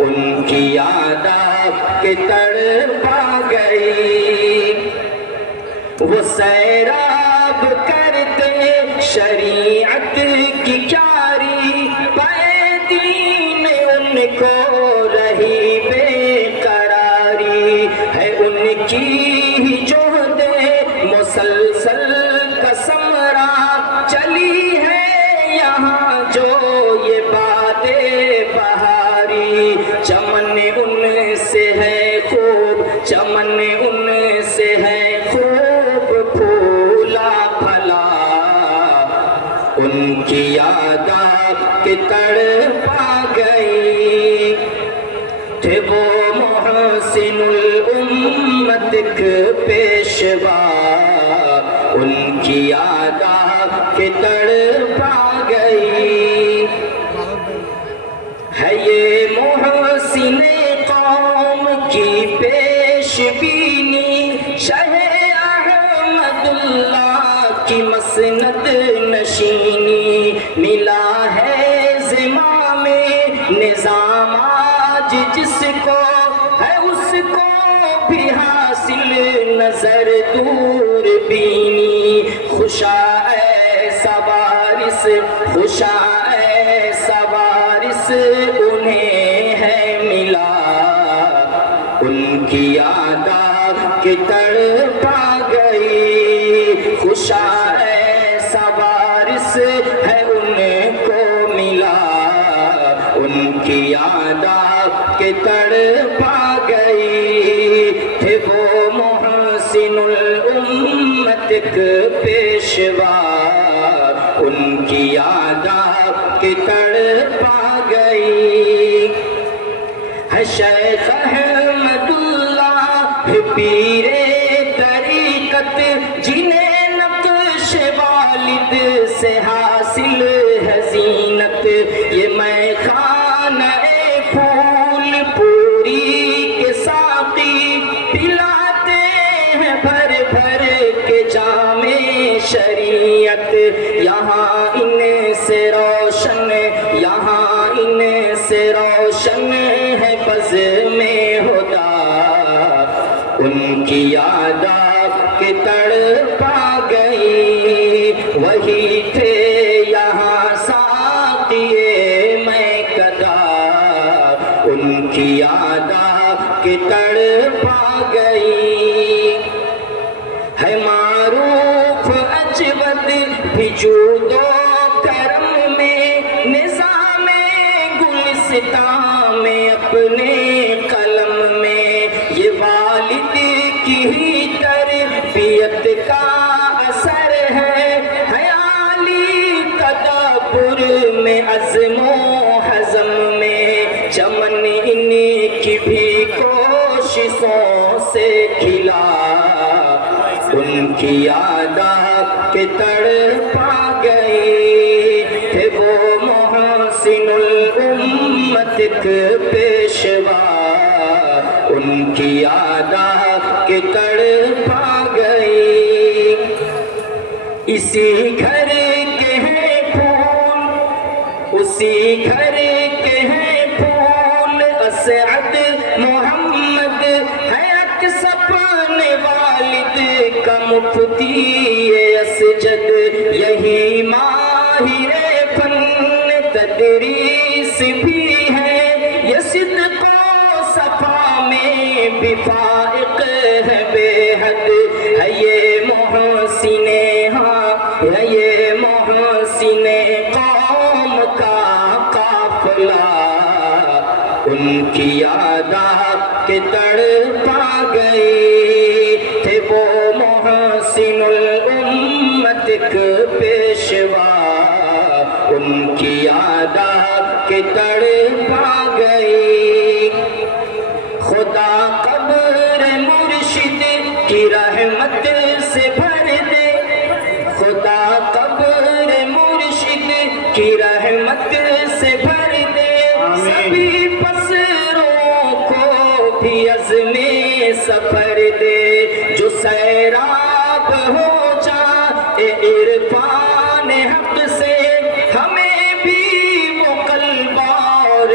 ان کی یاد کہ تڑپا گئی، وہ سیراب کرتے شریعت کی کیاری، پے دین ان کو رہی بے قراری ہے، ان کی ہی جہد مسلسل کا ثمرہ چلی ہے یہاں جو یہ باد بہاری، چمن ان سے ہے خوب، چمن ان سے ہے خوب پھولا پھلا، ان کی یاد کہ تڑپا گئی، تھے وہ محسن الامت پیشوا، ان کی یاد کہ تڑپا گئی، ہے یہ محسن قوم کی پیش بینی، شہ احمد اللہ کی مسند نشینی، ملا ہے زمام نظام آج جس کو، ہے اس کو بھی حاصل نظر دور بینی، خوشا ایسا وارث، خوشا ایسا وارث انہیں ہے ملا، ان کی یاد کہ تڑپا گئی، خوشا ایسا وارث ہے ان کو ملا، ان کی یاد کہ تڑپا گئی، تھے وہ محسن الامت پیشوا، ان کی یاد کہ تڑپا گئی، ہے شیخ احمد اللہ پیر طریقت، جنہیں نقش والد سے حاصل ہے زینت، یہ میں خانہ پھول پوری کے ساقی، پلاتے ہیں بھر بھر کے جام شریعت، یہاں ان سے روشن، یہاں ان سے روشن ہے بز میں ہدا، ان کی یاد کہ تڑپا گئی، وہی تھے یہاں ساقی میں کدا، ان کی یاد کہ تڑپا گئی، ہے معروف اجود بھی جود و کرم میں، نظام گلستان میں اپنے قلم میں، یہ والد کی ہی تربیت کا اثر ہے، عالی تدبر میں عزم و حزم میں، چمن انہی کی بھی کوششوں سے کھلا، ان کی یاد کہ تڑپا گئی، تھے وہ محسن الامت پیشوا، ان کی یاد کہ تڑپا گئی، اسی گھر کے ہیں پھول، اسی گھر کے ہیں پھول، اسعد محمد ہے عکس اپنے والد کا مفتی اسجد، یہی ماہر فن تدریس بھی ہے، یہ صدق و صفا میں بھی فائق ہے بے حد، ہے یہ محسن ہاں، ہے یہ محسن قوم کا قافلہ، ان کی یاد کہ تڑپا گئی، تھے وہ محسن الامت پیشوا، ان کی یاد کہ تڑپا گئی، خدا قبر مرشد کی رحمت سے بھر دے، خدا قبر مرشد کی رحمت سے بھر دے، سبھی پسروں کو بھی عزم سفر دے، جو سیراب ہو جائے عرفان حق سے، ہمیں بھی وہ قلب اور